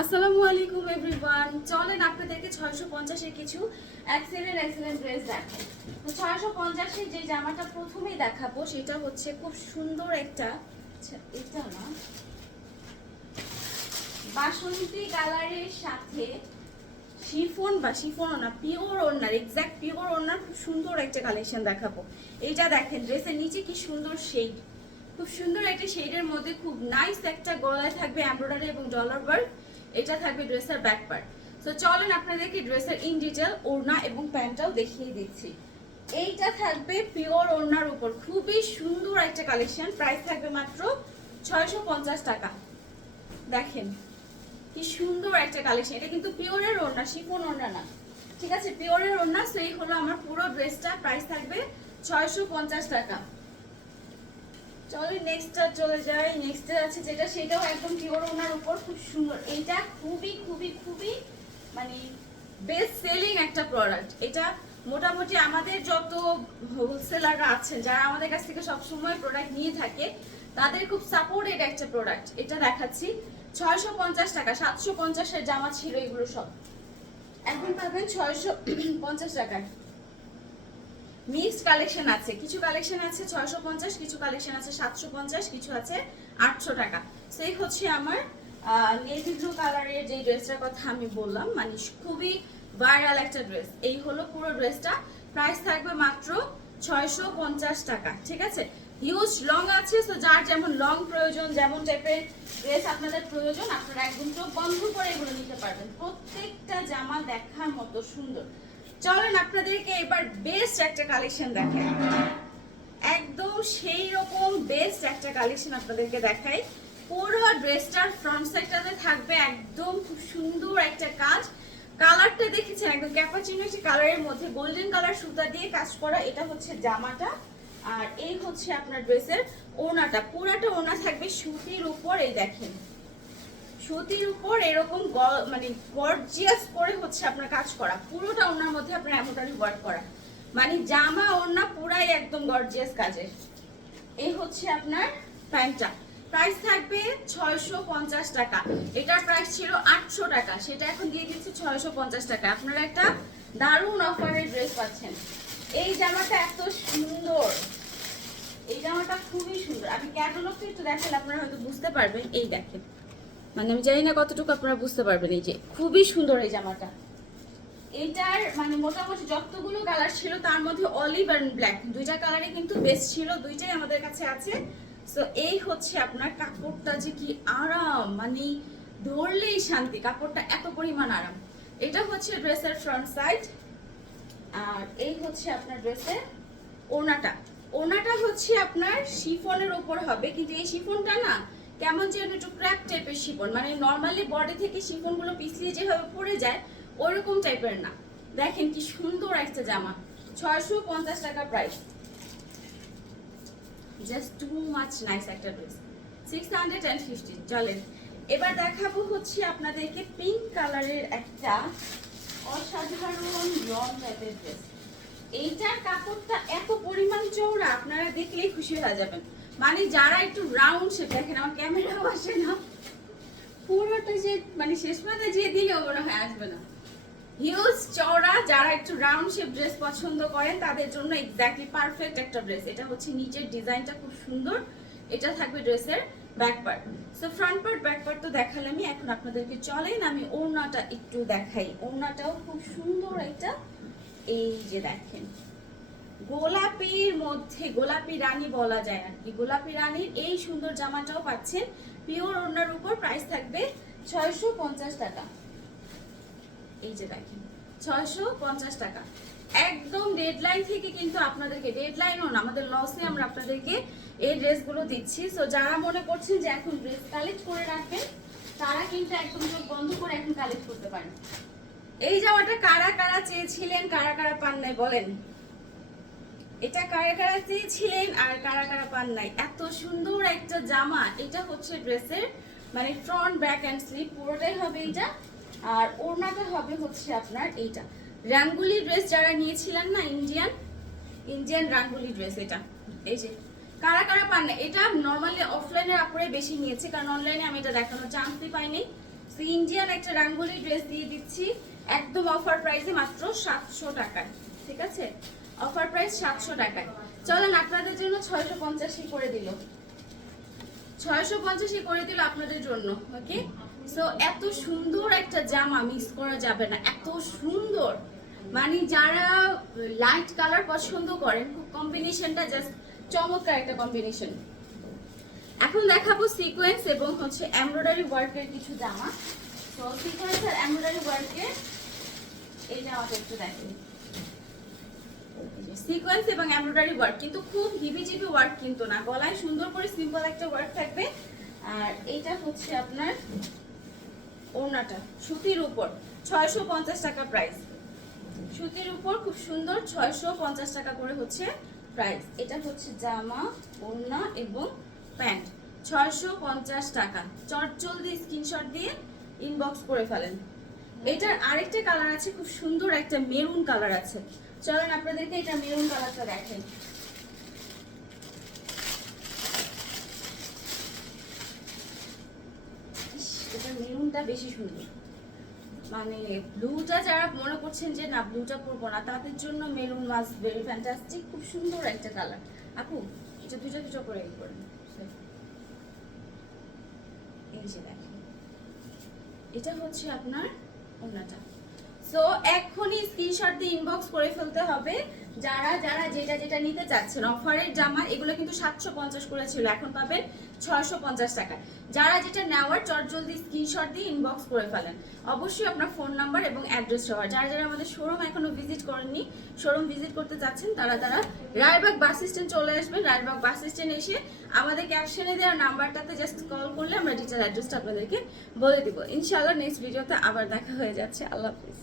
আসসালামু আলাইকুম এভরিওয়ান, চলেন আপনাদেরকে 650 এর কিছু এক্সেলেন্ট ড্রেস দেখাই। তো 650 এর যে জামাটা প্রথমেই দেখাবো সেটা হচ্ছে খুব সুন্দর একটা, আচ্ছা এটা না, বাসন্তী কালারের সাথে শিফন বা শিফনও না, পিওর ওড়নার, এক্সাক্ট পিওর ওড়নার খুব সুন্দর একটা কালেকশন দেখাবো। এইটা দেখেন, ড্রেসের নিচে কি সুন্দর শেড, খুব সুন্দর একটা শেডের মধ্যে খুব নাইস একটা গলায় থাকবে এমব্রয়ডারি এবং ডলার ওয়ার্ক। এটা থাকবে ড্রেসের ব্যাক পার্ট। সো চলেন আপনাদেরকে ড্রেসের ইন ডিটেল ওড়না এবং প্যান্টটাও দেখিয়ে দিচ্ছি। এইটা থাকবে পিওর ওড়নার উপর, খুবই সুন্দর একটা কালেকশন। প্রাইস থাকবে মাত্র 650 টাকা। দেখেন কি সুন্দর একটা কালেকশন, এটা কিন্তু পিওরের ওড়না, শিফন ওড়না না, ঠিক আছে, পিওরের ওড়না। সো এই হলো আমার পুরো ড্রেসটা, প্রাইস থাকবে 650 টাকা। চলো নেক্সটটা চলে যাই। নেক্সটে আছে যেটা, সেটাও একদম পিওর ওনার উপর, খুব সুন্দর। এইটা খুবই খুবই খুবই মানে বেস্ট সেলিং একটা প্রোডাক্ট। এটা মোটামুটি আমাদের যত হোলসেলাররা আছেন যারা আমাদের কাছ থেকে সবসময় প্রোডাক্ট নিয়ে থাকে তাদের খুব সাপোর্টেড একটা প্রোডাক্ট। এটা দেখাচ্ছি 650 টাকা। 750-এর জামা ছিল এগুলো সব, এখন পাবেন 650 টাকায়। মিক্সড কালেকশন আছে, কিছু কালেকশন আছে 650, কিছু কালেকশন আছে 750, কিছু আছে 800 টাকা। সেই হচ্ছে আমার নেভি ব্লু কালারের যে ড্রেসটার কথা আমি বললাম, মানে খুবই ভাইরাল একটা ড্রেস। এই হলো পুরো ড্রেসটা, প্রাইস থাকবে মাত্র 650 টাকা, ঠিক আছে। হিউজ লং আছে, সো যার যেমন লং প্রয়োজন, যেমন টাইপের ড্রেস আপনাদের প্রয়োজন, আপনারা একদম চোখ বন্ধ করে এগুলো নিতে পারবেন। প্রত্যেকটা জামা দেখার মতো সুন্দর। চলেন আপনাদেরকে এবার বেস্ট একটা কালেকশন দেখাই, একদম সেই রকম বেস্ট একটা কালেকশন আপনাদেরকে দেখাই। পুরো ড্রেসটার ফ্রন্ট সাইডটাতে থাকবে একদম খুব সুন্দর একটা কাজ। কালারটা দেখেছেন, একদম ক্যাপাচিনো কালারের মধ্যে গোল্ডেন কালার সুতা দিয়ে কাজ করা। এটা হচ্ছে জামাটা, আর এই হচ্ছে আপনার ড্রেসের ওড়নাটা। পুরাটা ওড়না থাকবে সুতির উপর, এই দেখেন সুতির উপর এরকম মানে গর্জিয়াস করে হচ্ছে আপনার কাজ করা। পুরোটা ওড়নার মধ্যে আপনার এমব্রয়ডারি ওয়ার্ক করা, মানে জামা ওড়না পুরাই একদম গর্জিয়াস কাজের। এই হচ্ছে আপনার প্যান্টটা, প্রাইস থাকবে 650 টাকা। এটার প্রাইস ছিল 800 টাকা, সেটা এখন দিয়ে দিচ্ছে 650 টাকা। আপনারা একটা দারুণ অফারের ড্রেস পাচ্ছেন। এই জামাটা এত সুন্দর, এই জামাটা খুবই সুন্দর। আমি ক্যাটালগটা একটু দেখালে আপনারা হয়তো বুঝতে পারবেন। এই দেখেন, মানে আমি জানি না কতটুকু আপনারা বুঝতে পারবেন। এই যে খুবই সুন্দর এই জামাটা। এইটার মানে মোটামুটি যতগুলো কালার ছিল তার মধ্যে অলিভ আর ব্ল্যাক দুইটা কালারই কিন্তু বেস্ট ছিল, দুইটাই আমাদের কাছে আছে। সো এই হচ্ছে আপনার কাপড়টা, যে কি আরাম, মানে ধরলেই শান্তি, কাপড়টা এত পরিমাণ আরাম। এটা হচ্ছে ড্রেসের ফ্রন্ট সাইড, আর এই হচ্ছে আপনার ড্রেসের ওড়নাটা। ওড়নাটা হচ্ছে আপনার শিফনের উপর হবে, কিন্তু এই শিফনটা না কেমন যেন একটু ক্র্যাপ টাইপের শিফন, মানে নর্মালি বডি থেকে শিফনগুলো পিছলিয়ে যেভাবে পড়ে যায় ওরকম টাইপের না। দেখেন কি সুন্দর একটা জামা, 650 টাকা price, just too much nice একটা ড্রেস, 650। চলেন এবার দেখাবো হচ্ছে আপনাদেরকে পিঙ্ক কালারের একটা অসাধারণ লং টাইপের ড্রেস। এইটার কাপড়টা এত পরিমাণ চওড়া, আপনারা দেখলেই খুশি হয়ে যাবেন। মানে যারা একটু রাউন্ড শেপ, দেখেন আমার ক্যামেরাও আসে না, পুরোটা যে মানে শেষ মাথায় যে দিলেও মনে হয় আসবে না। হিউজ চওড়া, যারা একটু রাউন্ড শেপ ড্রেস পছন্দ করেন তাদের জন্য এক্স্যাক্টলি পারফেক্ট একটা ড্রেস। এটা হচ্ছে নিচের ডিজাইনটা খুব সুন্দর। এটা থাকবে ড্রেসের back part. So front part back part তো দেখালামই, এখন আপনাদেরকে চলেন আমি ওড়নাটা একটু দেখাই। ওড়নাটাও খুব সুন্দর একটা, এই যে দেখেন গোলাপির মধ্যে, গোলাপি রানী বলা যায় আর কি, গোলাপি রানীর এই সুন্দর জামাটাও পাচ্ছেন পিওর ওড়নার উপর। প্রাইস থাকবে 650 টাকা। এই যে দেখেন 650 টাকা, একদম ডেডলাইন থেকে কিন্তু আপনাদেরকে, ডেডলাইনও না, আমাদের লসে আমরা আপনাদেরকে এই ড্রেসগুলো দিচ্ছি। সো যারা মনে করছেন যে এখন ড্রেস কালেক্ট করে রাখবেন তারা কিন্তু একদম চোখ বন্ধ করে এখন কালেক্ট করতে পারেন। এই জামাটা কারা কারা চেয়েছিলেন, কারা কারা পান নাই বলেন? এটা কারা কারা চেয়েছিলেন আর কারা কারা পান নাই? এত সুন্দর একটা জামা। এটা হচ্ছে ড্রেসের মানে ফ্রন্ট ব্যাক এন্ড স্লিভ পুরোটাই হবে এটা, আর ওড়নাটা হবে হচ্ছে আপনার এইটা রাঙ্গুলি ড্রেস যারা নিয়েছিলেন না, ইন্ডিয়ান রাঙ্গুলি ড্রেস। এটা এই যে কারা কারা পান না, এটা নর্মালি অফলাইনের আপুরে বেশি নিয়েছে, কারণ অনলাইনে আমি এটা দেখানোর চান্সই পাইনি। ইন্ডিয়ান একটা রাঙ্গুলি ড্রেস দিয়ে দিচ্ছি একদম অফার প্রাইসে মাত্র 700 টাকায়। ঠিক আছে, অফার প্রাইস 700 টাকায়। চলেন আপনাদের জন্য 650 করে দিল, 650 করে দিল আপনাদের জন্য। ওকে, সো এত সুন্দর একটা জামা মিস করা যাবে না, এত সুন্দর। মানে যারা লাইট কালার পছন্দ করেন, খুব কম্বিনেশনটা জাস্ট চমৎকার একটা কম্বিনেশন। এখন দেখাবো সিকোয়েন্স এবং হচ্ছে এমব্রয়ডারি ওয়ার্কের কিছু জামা। তো সিকোয়েন্স আর এমব্রয়ডারি ওয়ার্কের এই জামাটা একটু দেখেন। সিকোয়েন্স এবং এমব্রয়ডারি ওয়ার্ক, কিন্তু খুব হিবিজিবি ওয়ার্ক কিন্তু না, গলায় সুন্দর করে সিম্পল একটা ওয়ার্ক থাকবে। আর এইটা হচ্ছে আপনার ওড়নাটা সুতির উপর, 650 টাকা প্রাইস। সুতির উপর খুব সুন্দর, 650 টাকা করে হচ্ছে প্রাইস। এটা হচ্ছে জামা, ওড়না এবং প্যান্ট, 650 টাকা। চটজলদি স্ক্রিনশট দিয়ে ইনবক্স করে ফেলেন। এটার আরেকটা কালার আছে, খুব সুন্দর একটা মেরুন কালার আছে। চলেন আপনাদেরকে এটা মেরুন কালারটা দেখেন। এটা মেরুনটা বেশি সুন্দর, মানে ব্লুটা যারা মনে করছেন যে না ব্লুটা পরবো না, তাদের জন্য মেরুন ওয়াজ ভেরি ফ্যান্টাস্টিক। খুব সুন্দর একটা কালার। আপু এটা দুটো দুটো করে এই করেন। এই যে দেখেন, এটা হচ্ছে আপনার ওড়নাটা। সো এখনই স্ক্রিনশট দিয়ে ইনবক্স করে ফেলতে হবে যারা যারা যেটা যেটা নিতে চাচ্ছেন। অফারের জামা এগুলো কিন্তু 750 করে ছিল, এখন পাবেন 650 টাকা। যারা যেটা নেওয়ার চটজলদি স্ক্রিনশট দিয়ে ইনবক্স করে ফেলেন। অবশ্যই আপনার ফোন নাম্বার এবং অ্যাড্রেস সহ। যারা যারা আমাদের শোরুম এখনো ভিজিট করেননি, শোরুম ভিজিট করতে চাচ্ছেন, তারা তারা রায়বাগ বাস স্ট্যান্ড চলে আসবেন। রায়বাগ বাস স্ট্যান্ড এসে আমাদের ক্যাপশনে দেওয়া নাম্বারটাতে জাস্ট কল করলে আমরা ডিটেল অ্যাড্রেসটা আপনাদেরকে বলে দিব। ইনশাআল্লাহ নেক্সট ভিডিওতে আবার দেখা হয়ে যাচ্ছে। আল্লাহ হাফিজ।